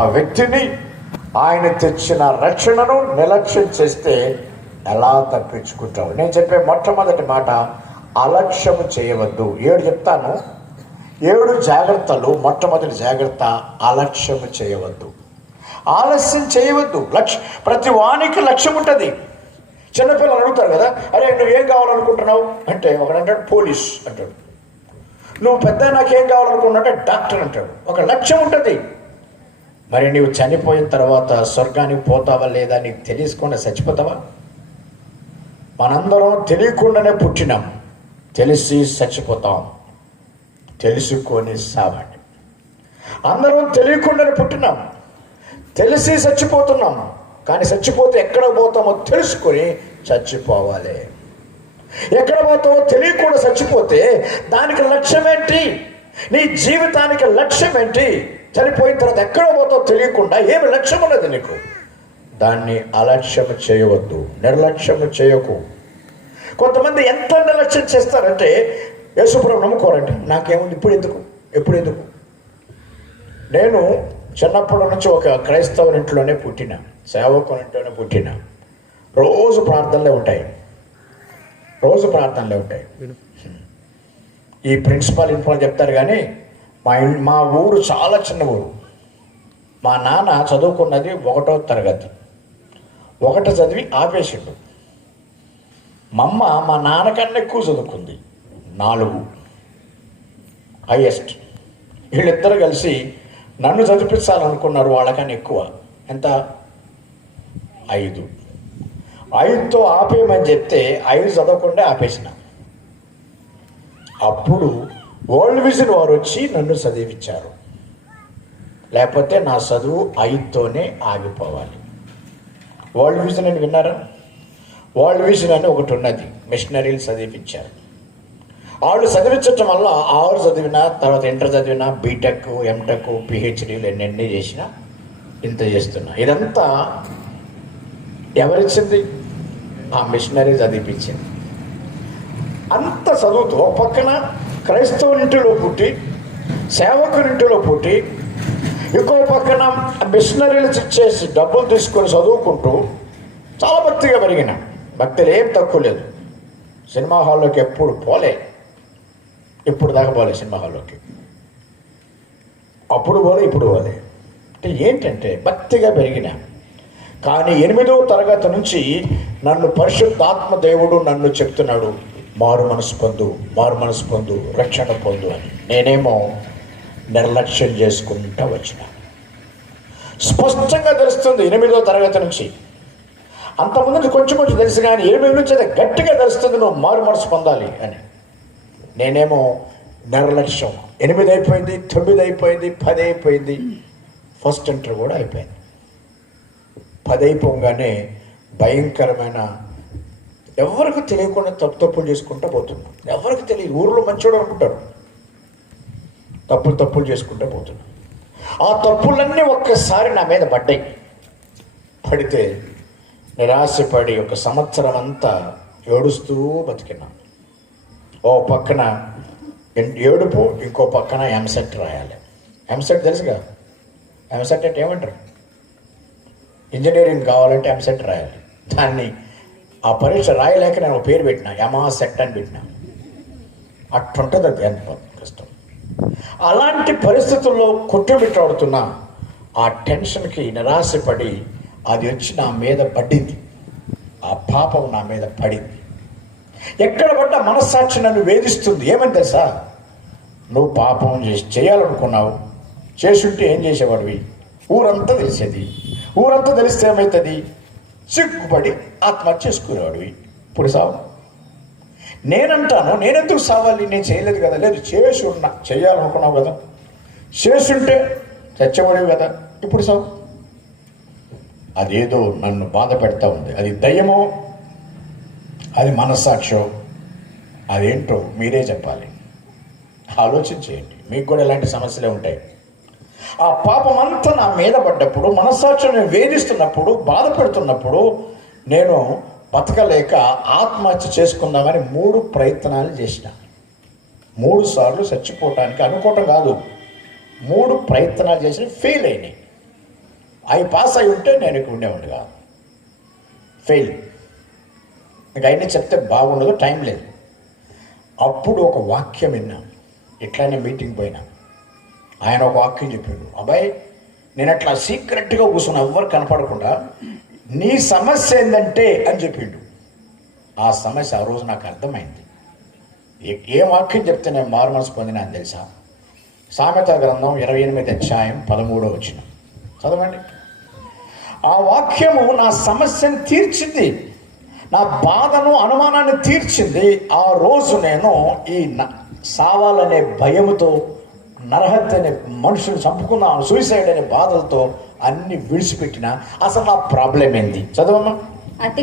ఆ వ్యక్తిని ఆయన తెచ్చిన రక్షణను నిర్లక్ష్యం చేస్తే ఎలా తప్పించుకుంటావు? నేను చెప్పే మొట్టమొదటి మాట, అలక్ష్యము చేయవద్దు. 7 చెప్తాను, 7 జాగ్రత్తలు. మొట్టమొదటి జాగ్రత్త, అలక్ష్యము చేయవద్దు, ఆలస్యం చేయవద్దు. ప్రతి వానికి లక్ష్యం ఉంటుంది. చిన్నపిల్లలు అడుగుతారు కదా, అరే నువ్వేం కావాలనుకుంటున్నావు అంటే ఒకడంటాడు పోలీస్ అంటాడు, నువ్వు పెద్ద నాకేం కావాలనుకున్నావు అంటే డాక్టర్ అంటాడు. ఒక లక్ష్యం ఉంటుంది. మరి నీవు చనిపోయిన తర్వాత స్వర్గానికి పోతావా లేదా నీకు తెలియకుండా చచ్చిపోతావా? మనందరం తెలియకుండానే పుట్టినాం, తెలిసి చచ్చిపోతాం. తెలుసుకొని సావండి. అందరం తెలియకుండానే పుట్టినాం, తెలిసి చచ్చిపోతున్నాం. కానీ చచ్చిపోతే ఎక్కడ పోతామో తెలుసుకొని చచ్చిపోవాలి. ఎక్కడ పోతామో తెలియకుండా చచ్చిపోతే దానికి లక్ష్యం ఏంటి? నీ జీవితానికి లక్ష్యం ఏంటి? చనిపోయిన తర్వాత ఎక్కడ పోతావో తెలియకుండా ఏమి లక్ష్యం ఉన్నది నీకు? దాన్ని అలక్ష్యం చేయవద్దు, నిర్లక్ష్యం చేయకు. కొంతమంది ఎంత నిర్లక్ష్యం చేస్తారంటే, యేసుప్రభు నమ్ముకోరంటే నాకేముంది, ఎప్పుడు ఎందుకు. నేను చిన్నప్పటి నుంచి ఒక క్రైస్తవుని ఇంట్లోనే పుట్టిన, సేవకుని ఇంట్లోనే పుట్టిన. రోజు ప్రార్థనలే ఉంటాయి. ఈ ప్రిన్సిపాల్ ఇంట్లో చెప్తారు కానీ మా ఊరు చాలా చిన్న ఊరు. మా నాన్న చదువుకున్నది 1వ తరగతి, 1 చదివి ఆపేసిండు. మా అమ్మ మా నాన్నకన్నా ఎక్కువ చదువుకుంది, 4 హైయెస్ట్. వీళ్ళిద్దరు కలిసి నన్ను చదివించాలనుకున్నారు, వాళ్ళకన్నా ఎక్కువ. ఎంత? 5తో ఆపేయమని చెప్తే 5 చదవకుండా ఆపేసిన. అప్పుడు వరల్డ్ విజన్ వారు వచ్చి నన్ను చదివించారు. లేకపోతే నా చదువు 5తోనే ఆగిపోవాలి. వరల్డ్ విజన్ అని విన్నారా? వరల్డ్ విజన్ అని ఒకటి ఉన్నది, మిషనరీలు చదివించారు. వాళ్ళు చదివించటం వల్ల 6 చదివినా, తర్వాత ఇంటర్ చదివినా, బీటెక్, ఎంటెక్, పిహెచ్డీలు ఎన్ని చేసినా ఇంత చేస్తున్నా. ఇదంతా ఎవరిచ్చింది? ఆ మిషనరీ చదివించింది. అంత చదువుతూ ఒక పక్కన క్రైస్తవునింటిలో పుట్టి, సేవకునింటిలో పుట్టి, ఇంకో పక్కన మిషనరీలు ఇచ్చేసి డబ్బులు తీసుకొని చదువుకుంటూ చాలా భక్తిగా పెరిగిన. భక్తులు ఏం తక్కువ లేదు. సినిమా హాల్లోకి ఎప్పుడు పోలే, ఇప్పుడు దాకా పోలే సినిమా హాల్లోకి. అప్పుడు పోలే, ఇప్పుడు పోలే. అంటే ఏంటంటే భక్తిగా పెరిగిన. కానీ 8వ తరగతి నుంచి నన్ను పరిశుద్ధాత్మ దేవుడు నన్ను చెప్తున్నాడు, మారు మనసు పొందు, రక్షణ పొందు అని. నేనేమో నిర్లక్ష్యం చేసుకుంటూ వచ్చిన. స్పష్టంగా తెలుస్తుంది 8వ తరగతి నుంచి. అంతకుముందు కొంచెం తెలుసు, కానీ 8 నుంచి అయితే గట్టిగా తెలుస్తుంది నువ్వు మారు మనసు పొందాలి అని. నేనేమో నిర్లక్ష్యం. 8 అయిపోయింది, 9 అయిపోయింది, 10 అయిపోయింది, ఫస్ట్ ఇంటర్ కూడా అయిపోయింది. 10 అయిపోగానే భయంకరమైన, ఎవరికి తెలియకుండా తప్పులు చేసుకుంటూ పోతున్నాం. ఎవరికి తెలియదు, ఊర్లో మంచోడు అనుకుంటారు, తప్పులు చేసుకుంటూ పోతున్నాం. ఆ తప్పులన్నీ ఒక్కసారి నా మీద పడితే నిరాశపడి 1 సంవత్సరం అంతా ఏడుస్తూ బతికినా. ఓ పక్కన ఏడుపు, ఇంకో పక్కన ఎంసెట్ రాయాలి. ఎంసెట్ తెలుసుగా? ఎంసెట్ అంటే ఏమంటారు? ఇంజనీరింగ్ కావాలంటే ఎంసెట్ రాయాలి. దాన్ని ఆ పరీక్ష రాయలేక నేను పేరు పెట్టిన, ఎంసెట్ అని పెట్టిన. అట్టుంటుంది అది, ఎంత కష్టం. అలాంటి పరిస్థితుల్లో కొట్టుమిట్టాడుతున్నా ఆ టెన్షన్కి నిరాశపడి అది వచ్చి నా మీద పడింది. ఆ పాపం నా మీద పడింది. ఎక్కడ పడ్డా మనస్సాక్షి నన్ను వేధిస్తుంది. ఏమని తెలుసా? నువ్వు పాపం చేయాలనుకున్నావు, చేసుంటే ఏం చేసేవాడివి? ఊరంతా తెలిసేది. ఊరంతా తెలిస్తే ఏమవుతుంది? సిగ్గుపడి ఆత్మహత్య చేసుకునేవాడివి. ఇప్పుడు సావు. నేనంటాను, నేనెందుకు సావాలి? నేను చేయలేదు కదా. లేదు, చేయాలనుకున్నావు కదా, చేసుంటే చచ్చేవాడివి కదా, ఇప్పుడు సావు. అదేదో నన్ను బాధ పెడతా ఉంది. అది దయ్యమో, అది మనస్సాక్షో, అదేంటో మీరే చెప్పాలి. ఆలోచించేయండి. మీకు కూడా ఇలాంటి సమస్యలే ఉంటాయి. ఆ పాపం అంతా నా మీద పడ్డప్పుడు, మనస్సాక్షిని వేధిస్తున్నప్పుడు, బాధ పెడుతున్నప్పుడు, నేను బతకలేక ఆత్మహత్య చేసుకుందామని 3 ప్రయత్నాలు చేసిన. 3 సార్లు చచ్చిపోవటానికి అనుకోవటం కాదు, 3 ప్రయత్నాలు చేసి ఫెయిల్ అయినాయి. అవి పాస్ అయి ఉంటే నేను ఇక్కడ ఉండేవాడిని కాదు. ఫెయిల్. ఇంకా అయినా చెప్తే బాగుండదు, టైం లేదు. అప్పుడు ఒక వాక్యం విన్నా. ఇట్లానే మీటింగ్ పోయినా, ఆయన ఒక వాక్యం చెప్పాడు. అబ్బాయి, నేను అట్లా సీక్రెట్గా కూర్చున్నా, ఎవ్వరు కనపడకుండా, నీ సమస్య ఏంటంటే అని చెప్పిండు. ఆ సమస్య ఆ రోజు నాకు అర్థమైంది. ఏ వాక్యం చెప్తే నేను మారుమనసు పొందినా అని తెలుసా? సామెత గ్రంథం 28 అధ్యాయం 13 వచనం చదవండి. ఆ వాక్యము నా సమస్యను తీర్చింది, నా బాధను, అనుమానాన్ని తీర్చింది. ఆ రోజు నేను ఈ సావాలనే భయముతో, నరహత్య అనే మనుషులు చంపుకున్నాను, సూసైడ్ అనే బాధలతో అన్ని విడిచిపెట్టిన. అసలు నా ప్రాబ్లం ఏంది? చదవమ్మా.